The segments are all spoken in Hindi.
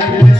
Hare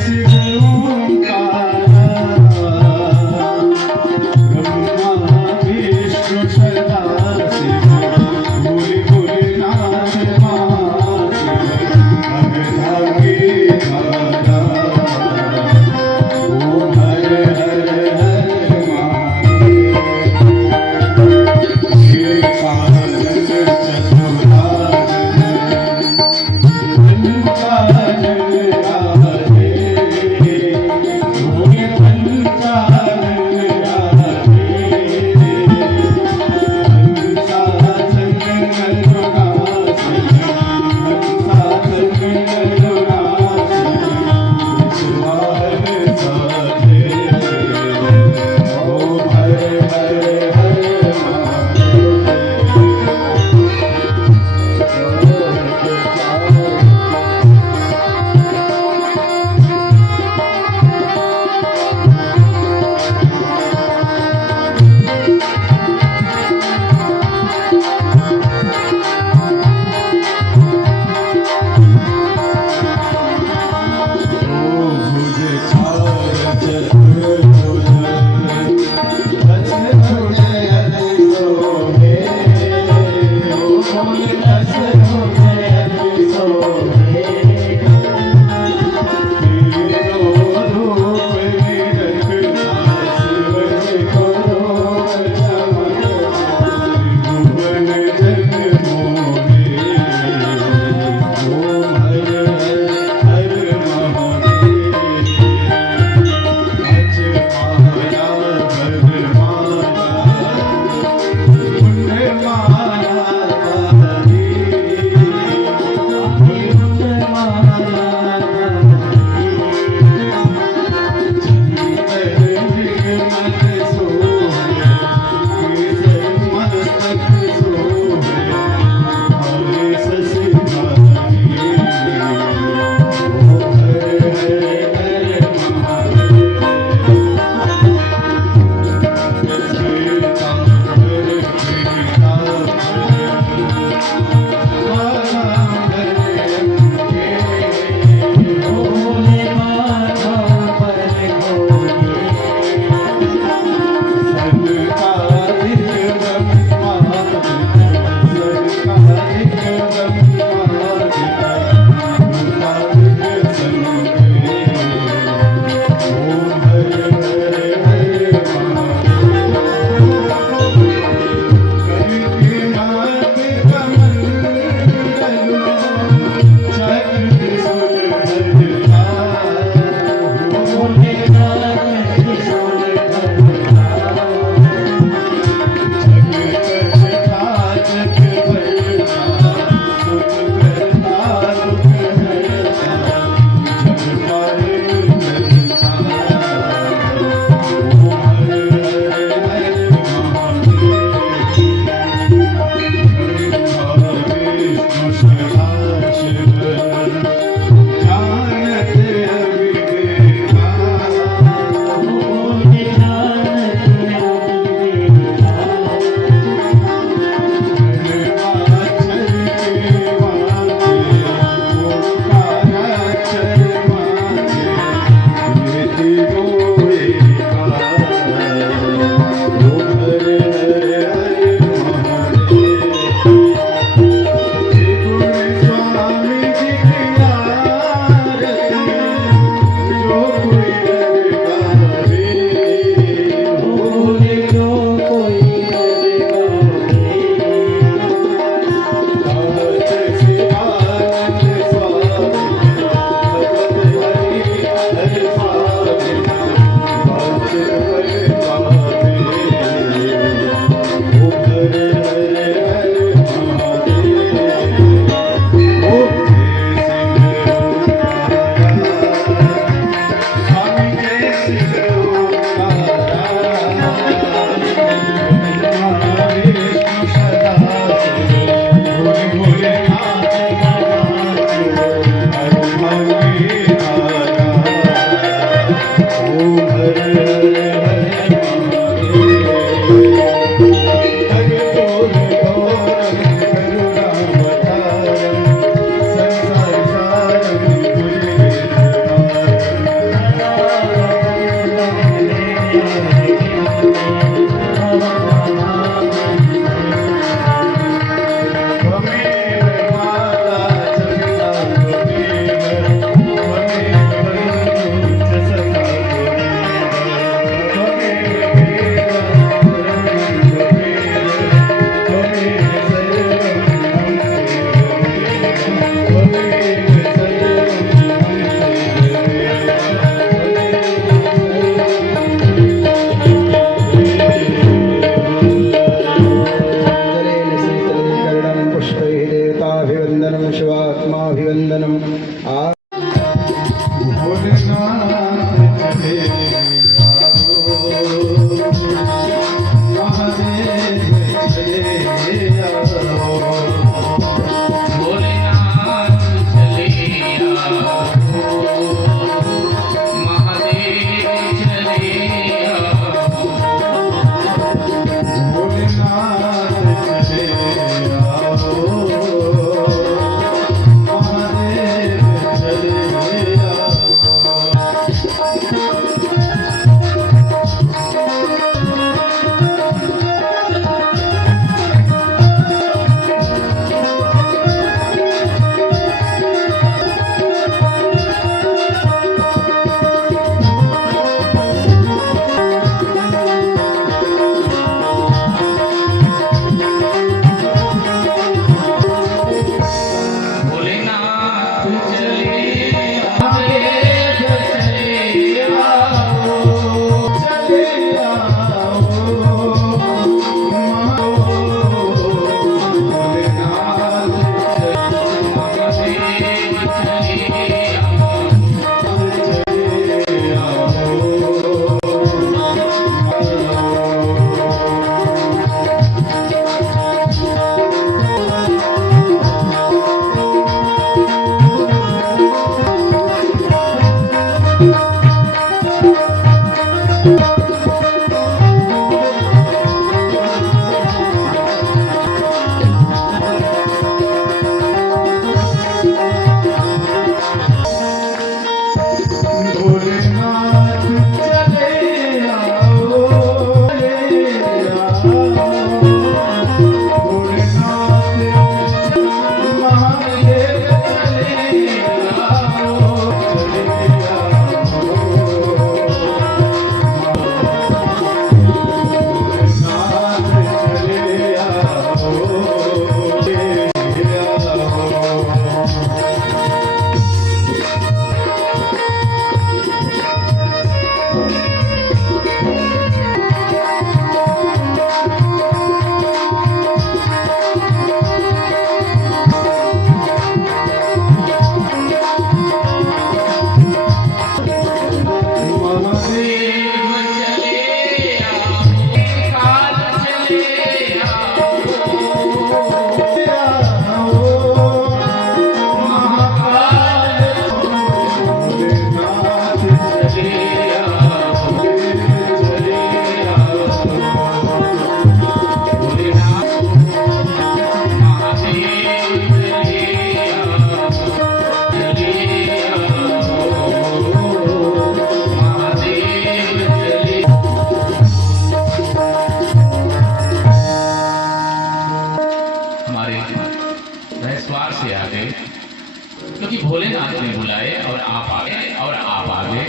क्योंकि भोलेनाथ ने बुलाए और आप आ गए और आप आ गए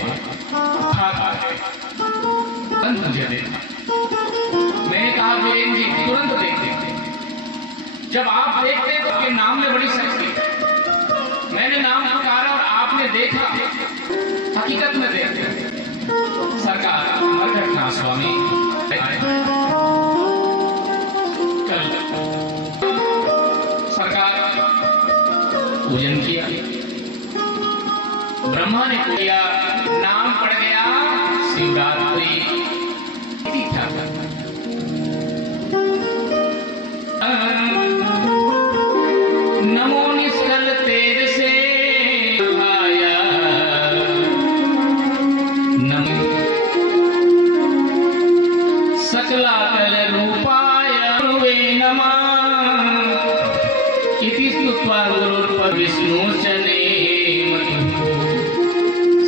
तुरंत मुझे देखा। मैंने कहा वीरेंद्र जी तुरंत देखते, जब आप देखते तो आपके नाम में बड़ी शक्ति। मैंने नाम पुकारा और आपने देखा, हकीकत में देखते। सरकार मरघटनाथ स्वामी सरकार पूजन किया, ब्रह्मा ने किया, नाम पड़ गया शिवरात्रि। नमो निष्कल तेज से आया, नमो सकलाकल रूपाय वे नमः। इति स्तुत्वा गुरुर्पर विष्णु चने।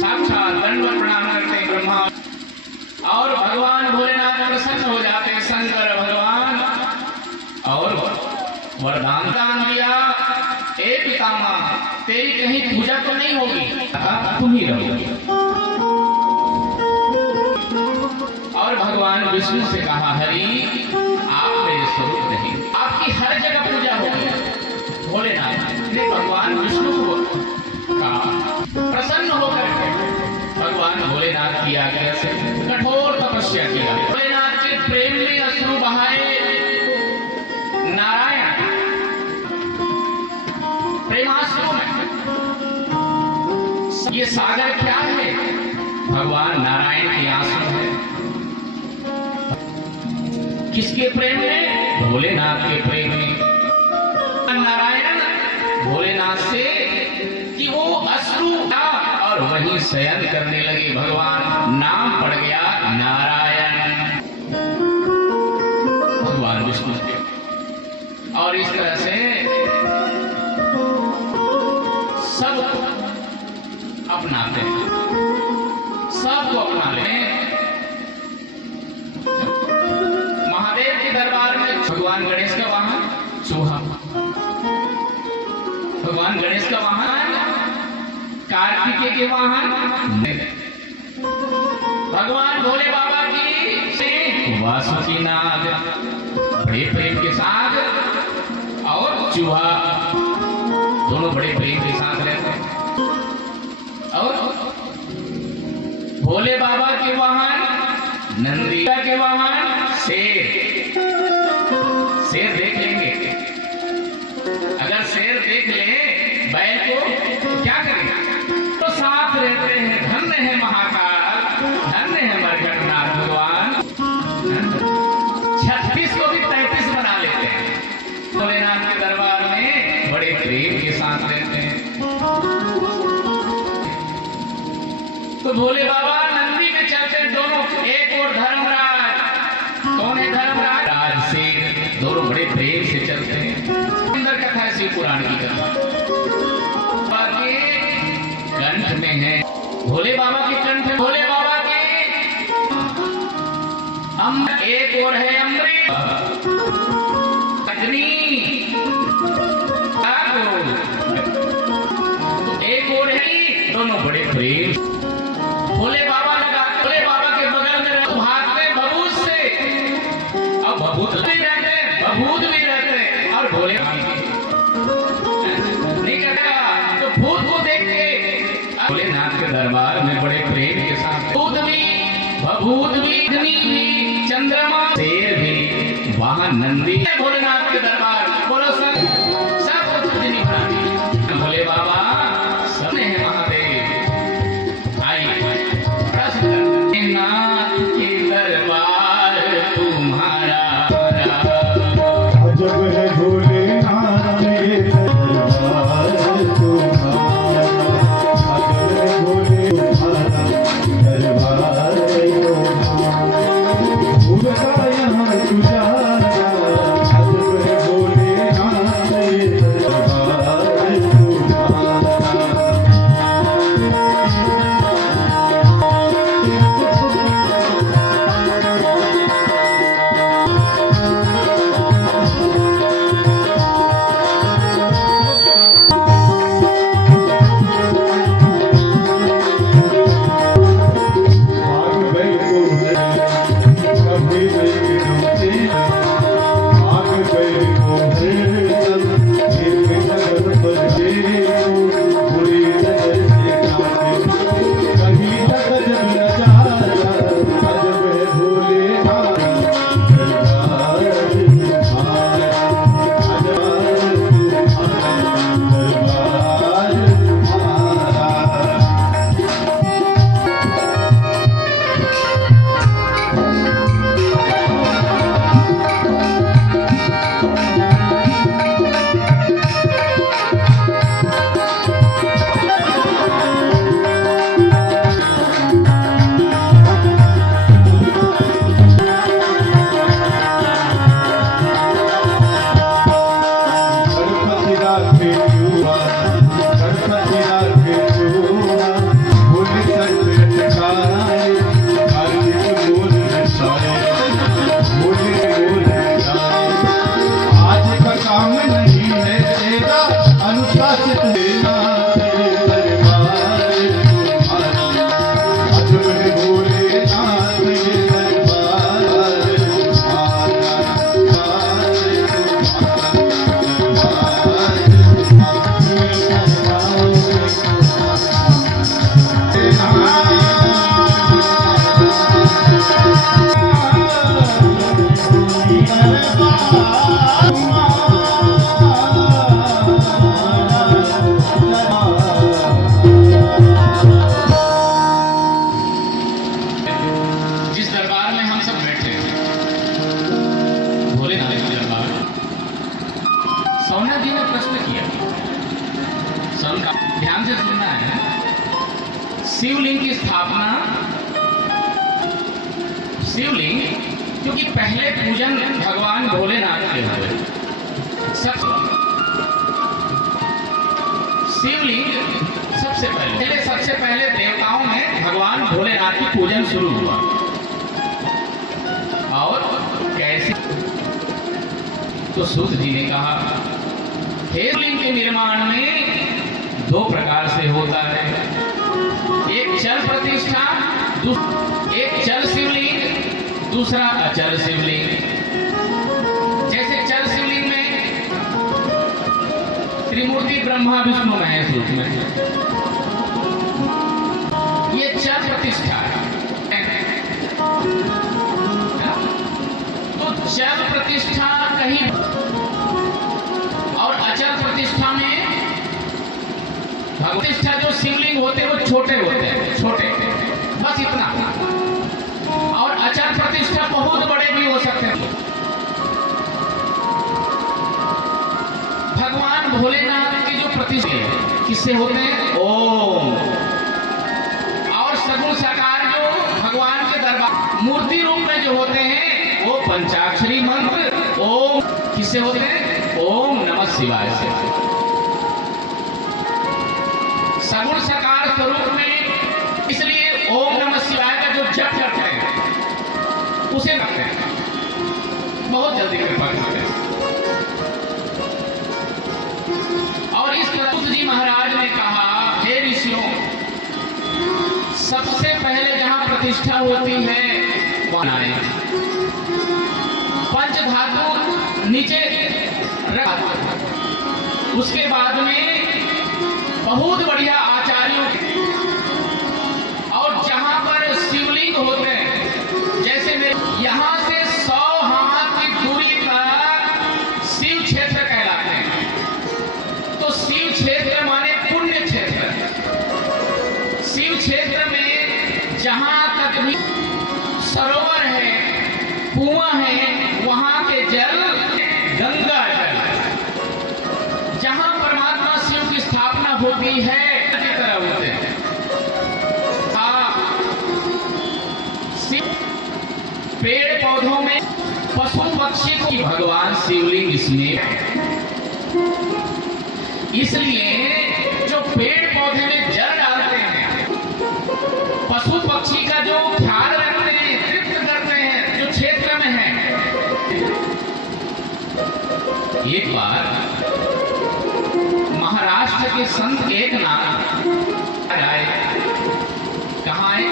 साक्षात दंडवत प्रणाम करते हैं ब्रह्मा और भगवान भोलेनाथ प्रसन्न हो जाते हैं। शंकर भगवान और वरदान दान दिया, ए पितामह तेरी कहीं पूजा तो नहीं होगी, तुम ही रहोगे। और भगवान विष्णु से कहा, हरि आप मेरे स्वरूप नहीं, आपकी हर जगह पूजा होगी। भोलेनाथ ने भगवान विष्णु को कहा, प्रसन्न होकर भगवान भोलेनाथ की आज्ञा से कठोर तपस्या किया। भोलेनाथ के प्रेम में अश्रु बहाए नारायण, प्रेमाश्रु में। ये सागर क्या है? भगवान नारायण के आंसू है। किसके प्रेम में? भोलेनाथ के प्रेम में। नारायण भोलेनाथ से कि वो अश्रु था और वहीं शयन करने लगे भगवान। नाम पड़ गया नारायण भगवान विष्णु के। और इस तरह से सब अपनाते हैं, सबको अपना ले। महादेव के दरबार में भगवान गणेश का वाहन चूहा, भगवान गणेश का वाहन कार्तिकेय के वाहन, भगवान भोले बाबा की से वासुकी नाग बड़े प्रेम के साथ, और चूहा दोनों बड़े प्रेम के साथ रहते हैं। और भोले बाबा के वाहन नंदी के वाहन शेर। शेर देख लेंगे, अगर शेर देख ले बैल को तो क्या करेगा? तो साथ रहते हैं। धन्य है महाकाल, धन्य है मरघटनाथ भगवान। 36 को भी 33 बना लेते हैं। भोलेनाथ के दरबार में बड़े प्रेम के साथ रहते हैं। तो भोले बाबा नंदी में चलते हैं दोनों, एक और धर्मराज। कौन है धर्मराज? राज से दोनों बड़े प्रेम से चलते हैं। सुंदर कथा है शिव पुराण की कथा। बाकी कंठ में है भोले बाबा के कंठ में, भोले बाबा के एक और है अमृत अग्नि, तो एक और है। दोनों बड़े प्रेम। भोले बाबा लगा, भोले बाबा के बगल में भागते भभूत से, अब भभूत भी रहते, भभूत भी रहते, और भोले नहीं कहता तो भूत को देख के भोलेनाथ के दरबार में बड़े प्रेम के साथ भूत भी, भभूत भी, अग्नि भी, चंद्रमा, शेर भी, वहां नंदी है भोलेनाथ के दरबार। बोलो सब कुछ निभाती भोले बाबा सब है महादेव। आइए नाथ के दरबार तुम्हारा जब है भोलेनाथ के दरबार तुम्हारा, जब है भोले तुम्हारा दरबार तुम्हारा, भूलता यहाँ तुझारा। जब है भोलेनाथ के दरबार तुम्हारा। शिवलिंग की स्थापना, शिवलिंग क्योंकि पहले पूजन भगवान भोलेनाथ के हुए। शिवलिंग सबसे पहले देवताओं में भगवान भोलेनाथ की पूजन शुरू हुआ। और कैसे? तो सूत जी ने कहा, शिवलिंग के निर्माण में दो प्रकार से होता है, एक चल प्रतिष्ठा, एक चल शिवलिंग, दूसरा अचल शिवलिंग। जैसे चल शिवलिंग में त्रिमूर्ति ब्रह्मा विष्णु महेश रूप में, ये चल प्रतिष्ठा है। तो चल प्रतिष्ठा कहीं और अचल प्रतिष्ठा में प्रतिष्ठा जो शिवलिंग होते हैं वो छोटे होते हैं, छोटे बस इतना। और अचल प्रतिष्ठा बहुत बड़े भी हो सकते हैं। भगवान भोलेनाथ की जो प्रतिष्ठा है किससे होते हैं? ओम। और सगुण साकार जो भगवान के दरबार मूर्ति रूप में जो होते हैं वो पंचाक्षरी मंत्र ओम किससे होते हैं? ओम नमः शिवाय से। सगुण साकार स्वरूप में इसलिए ओम नमः शिवाय का जो जप करते हैं उसे करते हैं, बहुत जल्दी कृपा करते हैं। और इस तरह बुद्ध जी महाराज ने कहा, हे ऋषियों, सबसे पहले जहां प्रतिष्ठा होती है वहां आए, पंच धातु नीचे रख, उसके बाद में बहुत बढ़िया आचार्यों और जहां पर शिवलिंग होते हैं, जैसे यहां से 100 हाथ की दूरी तक शिव क्षेत्र कहलाते हैं। तो शिव क्षेत्र माने पुण्य क्षेत्र। शिव क्षेत्र में जहां तक भी सरोवर है, कुआं है, वहां के जल गंगा जल। जहां परमात्मा शिव की स्थापना होती है की तरह होते हैं। पेड़ पौधों में पशु पक्षी को भगवान शिवलिंग इसमें है। इसलिए जो पेड़ पौधे में जल डालते हैं, पशु पक्षी का जो ख्याल रखते हैं, तृप्त करते हैं, जो क्षेत्र में है। एक बार महाराष्ट्र के संत एकनाथ आए, कहाँ आए?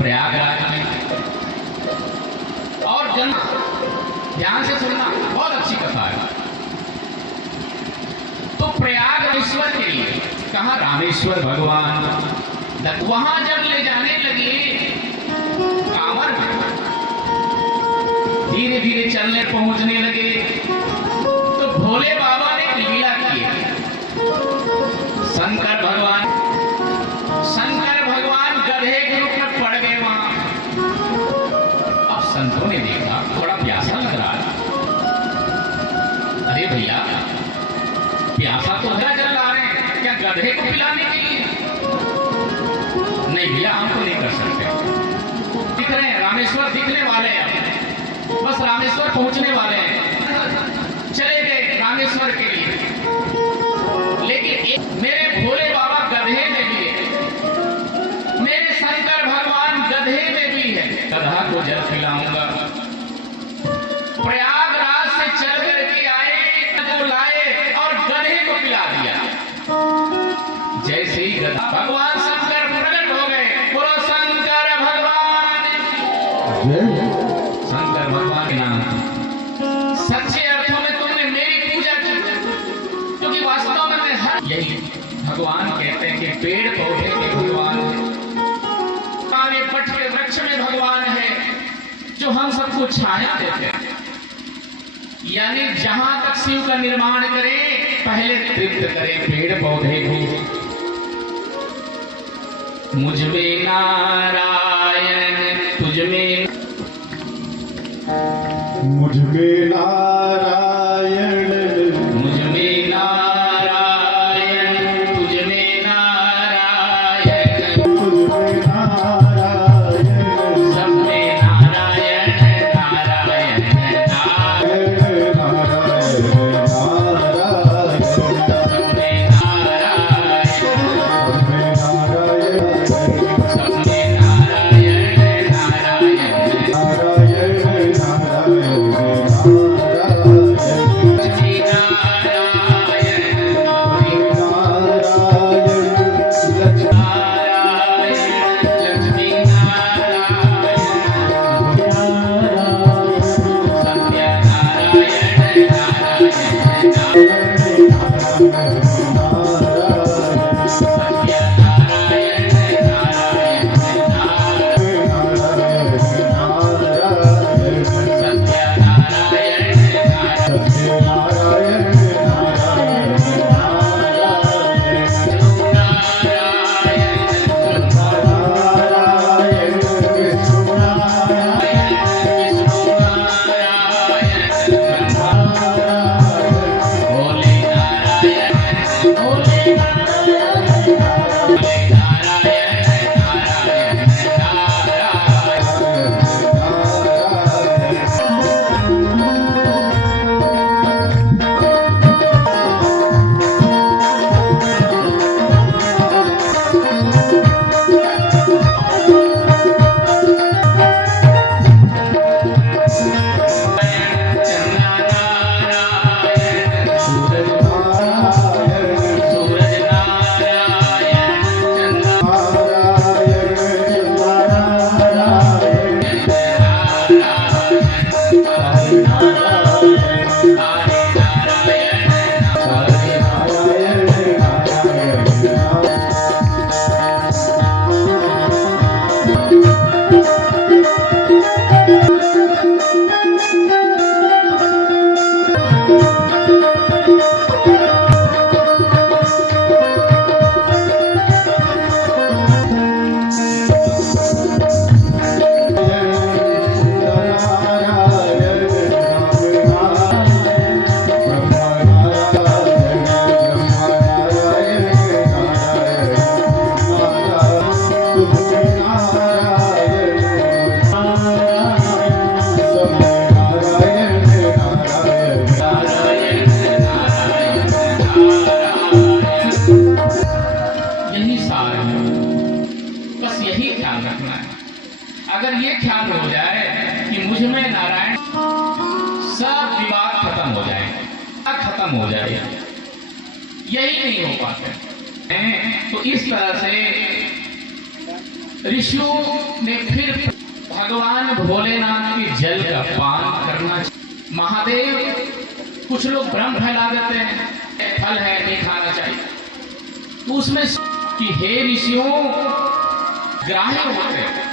प्रयागराज में। और जन ध्यान से सुनना, बहुत अच्छी कथा है। तो प्रयागरामेश्वर के लिए कहा, रामेश्वर भगवान, वहां जब ले जाने लगे कांवर में, धीरे धीरे चलने पहुंचने लगे, तो भोले बाबा ने लीला की। शंकर भगवान गधे के रूप में पड़ गए वहां। अब संतों ने देखा, थोड़ा प्यासा लग रहा है। अरे भैया, प्यासा तो जल ला रहे हैं, क्या गधे को पिलाने के लिए? नहीं भैया, हम तो नहीं कर सकते। दिख रहे हैं रामेश्वर, दिखने वाले हैं, बस रामेश्वर पहुंचने वाले हैं, चले गए रामेश्वर के लिए। लेकिन मेरे भोले बाबा गधे में भी है, मेरे शंकर भगवान गधे में भी है। गधा को जल पिलाऊंगा। प्रयागराज से चल करके आए, को लाए और गधे को पिला दिया। जैसे ही गधा, भगवान शंकर प्रकट हो गए। बोलो शंकर भगवान, शंकर भगवान के नाम। सच्चे अर्थों में तुमने मेरी पूजा की, क्योंकि वास्तव में मैं हर यही भगवान कहते हैं कि पेड़ पौधे के भगवान है, पट के वृक्ष में भगवान है, जो हम सबको छाया देते हैं। यानी जहां तक शिव का निर्माण करें, पहले तृप्त करें पेड़ पौधे को। मुझ में नारायण, तुझ में, मुझ में नारायण, मुझ में नारायण, तुझ में नारायण, तुझ में यही ख्याल रखना है। अगर ये ख्याल हो जाए कि मुझ में नारायण, सब विवाद खत्म हो जाएगा, खत्म हो जाएगा। यही नहीं हो पाते। तो इस तरह से ऋषियों ने फिर भगवान भोलेनाथ की जल का पान करना। महादेव, कुछ लोग भ्रम फैला देते हैं, फल है नहीं खाना चाहिए, तो उसमें कि हे ऋषियों, ग्राह्य होते हैं,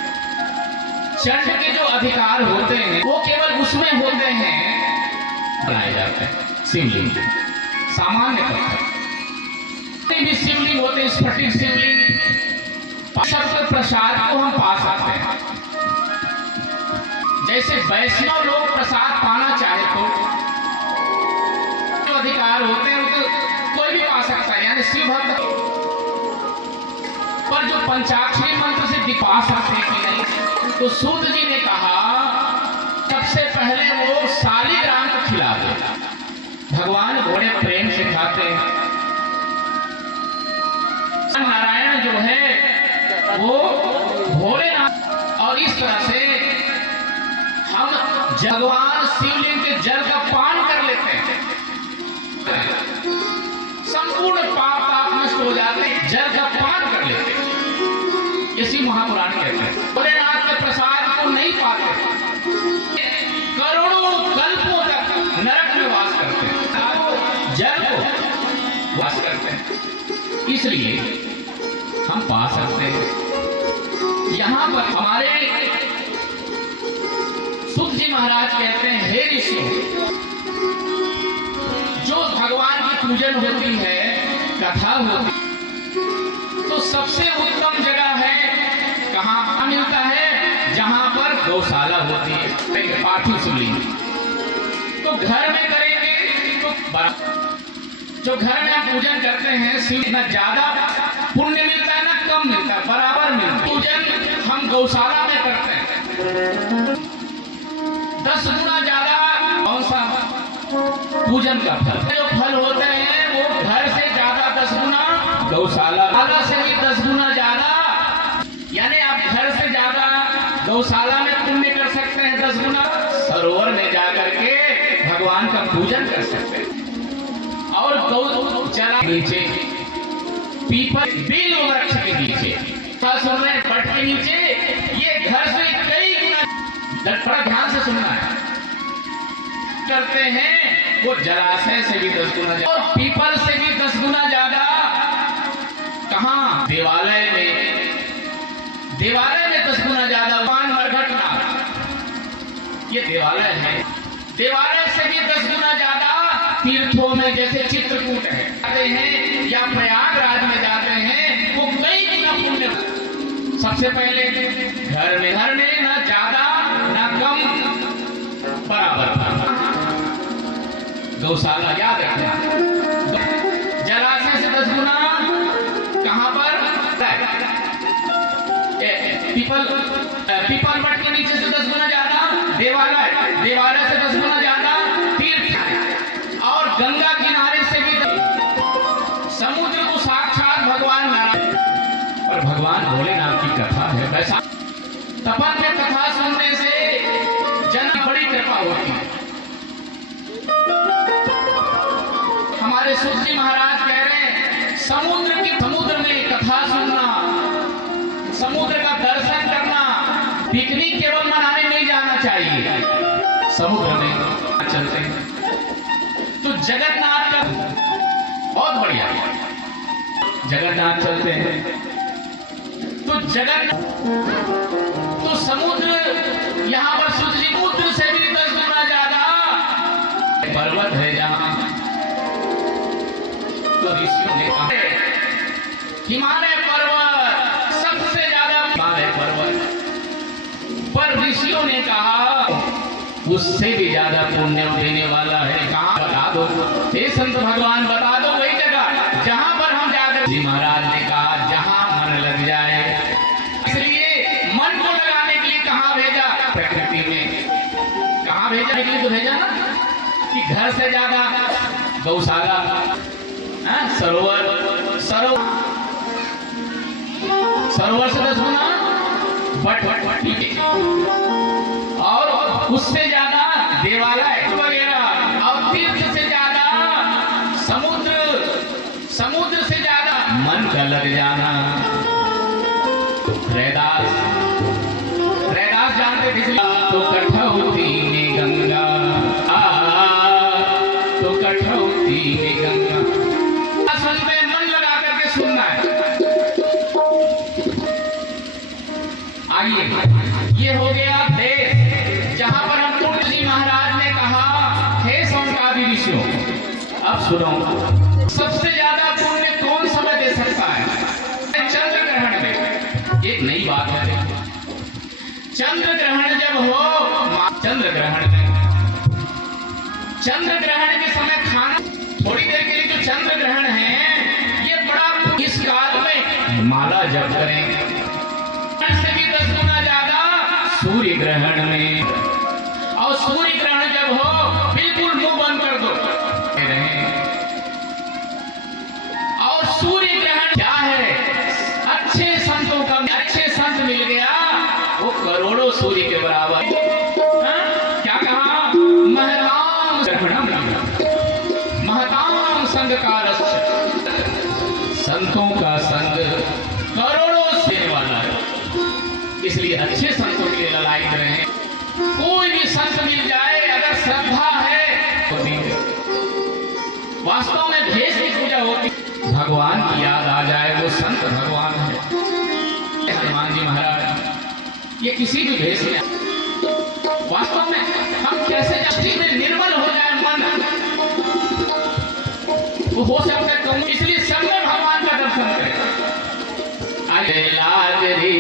चंड के जो अधिकार होते हैं वो केवल उसमें होते हैं, बनाए जाते हैं शिवलिंग, सामान्य पत्थर भी शिवलिंग होते हैं, स्फटिक शिवलिंग, सबके प्रसाद को हम पा सकते हैं। जैसे वैष्णव लोग प्रसाद पाना चाहे तो जो अधिकार होते हैं तो कोई भी पा सकता है, यानी शिव भक्त। पर जो पंचाक्षरी मंत्र से पा सकते कि नहीं, तो सूत जी ने कहा सबसे पहले वो शालिग्राम को खिला दो। भगवान बड़े प्रेम से खाते हैं। नारायण जो है वो भोलेनाथ, और इस तरह से हम भगवान शिवलिंग के जल का पान कर लेते हैं, संपूर्ण पाप ताप नष्ट हो जाते हैं, जल का पान कर लेते हैं। इसी महापुराण कहते हैं भोलेनाथ के प्रसाद को नहीं पाते, करोड़ों कल्पों तक नरक में वास करते हैं, जल को वास करते हैं, इसलिए हम पा सकते हैं। यहां पर हमारे सुत जी महाराज कहते हैं, हे ऋषियों, जो भगवान की पूजन होती है, कथा होती है, तो सबसे उत्तम जगह है कहां मिलता है, जहां पर गौशाला होती है, पार्थिव शिवलिंग। तो घर में करेंगे तो जो घर में आप पूजन करते हैं शिव, ना ज्यादा पुण्य मिलता है ना कम मिलता है, बराबर मिलता है। पूजन हम गौशाला में करते हैं 10 गुना ज्यादा, कौन सा पूजन का फल, जो फल होते हैं वो घर से ज्यादा 10 गुना, गौशाला से भी 10 गुना ज्यादा, यानी आप घर से ज्यादा गौशाला में पुण्य कर सकते हैं 10 गुना, सरोवर में जाकर के भगवान का पूजन कर सकते हैं। और गौ चला नीचे, पीपल बेल वृक्ष के नीचे, पट के नीचे, ये घर से कई गुना, बड़ा ध्यान से सुनना है, करते हैं वो जलाशय से भी 10 गुना ज्यादा, और पीपल से भी 10 गुना ज्यादा। कहां? देवालय में, देवालय में 10 गुना ज्यादा। पान मरघटनाथ, ये देवालय है, देवालय से भी 10 गुना ज्यादा। तीर्थों में जैसे चित्रकूट है जाते हैं या प्रयागराज में जाते हैं, वो कई गुना पुण्य। सबसे पहले घर में ना ज्यादा ना कम, बराबर था। गौशाला याद रखना, जलाशय से 10 गुना, कहां पर? पीपल मठ के नीचे से 10 गुना ज्यादा, देवालय से 10 गुना ज्यादा, तीर्थ और गंगा किनारे से भी, समुद्र को साक्षात भगवान नारायण। और भगवान भोलेनाथ की कथा है, वैसा तपन में कथा सुनने से जन की बड़ी कृपा होती है। हमारे सूत जी महाराज कह रहे हैं, समुद्र में कथा सुनना, समुद्र का दर्शन करना, पिकनिक केवल मनाने नहीं जाना चाहिए, समुद्र में चलते हैं तो जगन्नाथ का बहुत बढ़िया, जगन्नाथ चलते हैं तो तो समुद्र, यहाँ पर समुद्र से भी 10 गुना ज्यादा पर्वत है जहां, तो ऋषियों ने कहा हिमालय पर्वत सबसे ज्यादा, हिमालय पर्वत पर ऋषियों ने कहा उससे भी ज्यादा पुण्य देने वाला है। कहां? बता दो हे संत भगवान, बता दो वही जगह जहां पर हम जाकर। जी महाराज ने कहा जहां मन लग जाए, इसलिए मन को लगाने के लिए कहां भेजा? प्रकृति में। कहां भेजा? के लिए तो भेजा ना कि घर से ज्यादा गौशाला, सरोवर से 10 गुना बट और उससे ज्यादा देवालय वगैरह और तीर्थ से ज्यादा समुद्र से ज्यादा मन का लग जाना। रैदास जानते थे तो कठौती में गंगा, तो कठौती में गंगा। असल में मन लगा करके सुनना है। आइए, ये हो गया देश जहां पर हम तुलसी जी महाराज ने कहा हे संकादि ऋषियों। अब सुनो, सबसे ज्यादा पुण्य कौन समय दे सकता है? चंद्र ग्रहण में। एक नई बात है, चंद्र ग्रहण जब हो, चंद्र ग्रहण के समय खाना थोड़ी देर के लिए जो चंद्र ग्रहण है ये बड़ा, इस काल में माला जप करें से भी 10 गुना ज्यादा सूर्य ग्रहण में। और सूर्य ग्रहण जब हो बिल्कुल मुंह बंद कर दो और सूर्य ग्रहण क्या है? अच्छे संतों का अच्छे संत मिल गया वो करोड़ों सूर्य के बराबर। क्या कहा? महताम ग्रहणम महताम संग कालस्य। संतों का संग करोड़ों से वाला है, इसलिए अच्छे संतों के लिए लड़ाई कर रहे हैं। कोई भी संत मिल जाए अगर श्रद्धा है तो दीजिए। वास्तव में भेष की पूजा होती, भगवान की याद आ जाए वो संत भगवान है। हनुमान जी महाराज ये किसी भी भेष में, वास्तव में हम कैसे जब में निर्मल हो जाए मन, वो हो सकता है तुम, इसलिए सब में भगवान का दर्शन करें। अरे लाजरी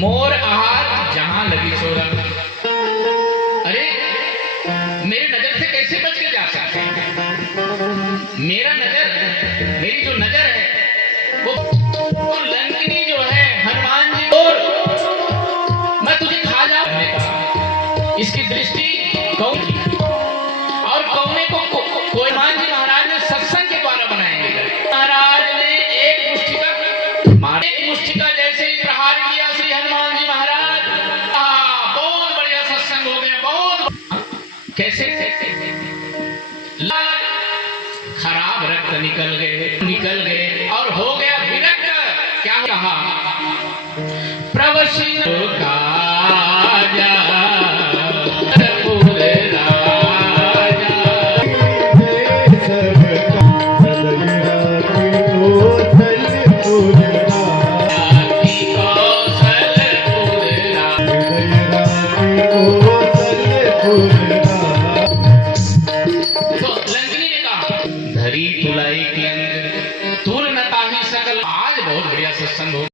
मोर आहार जहां लगी चोरा। अरे मेरी नजर से कैसे बच के जा सकते हैं? मेरी जो नजर है वो लंकिनी जो है हनुमान जी, और मैं तुझे खा जाऊं, इसकी दृष्टि कौन की? और कौने को हनुमान जी महाराज ने सत्संग के द्वारा बनाएंगे। महाराज ने एक मुष्टिका जैसे ही प्रहार किया श्री हनुमान जी महाराज, बहुत बढ़िया सत्संग हो गया। बहुत कैसे खराब रख हाथ निकल गए और हो गया विरक्त। क्या कहा? प्रवशिन काजा पुर राजा, की कौशलपुर राजा। तो लंकिनी ने कहा, धरी तुलाई की अंग तुल न ताहि सकल। आज बहुत बढ़िया सत्संग हो।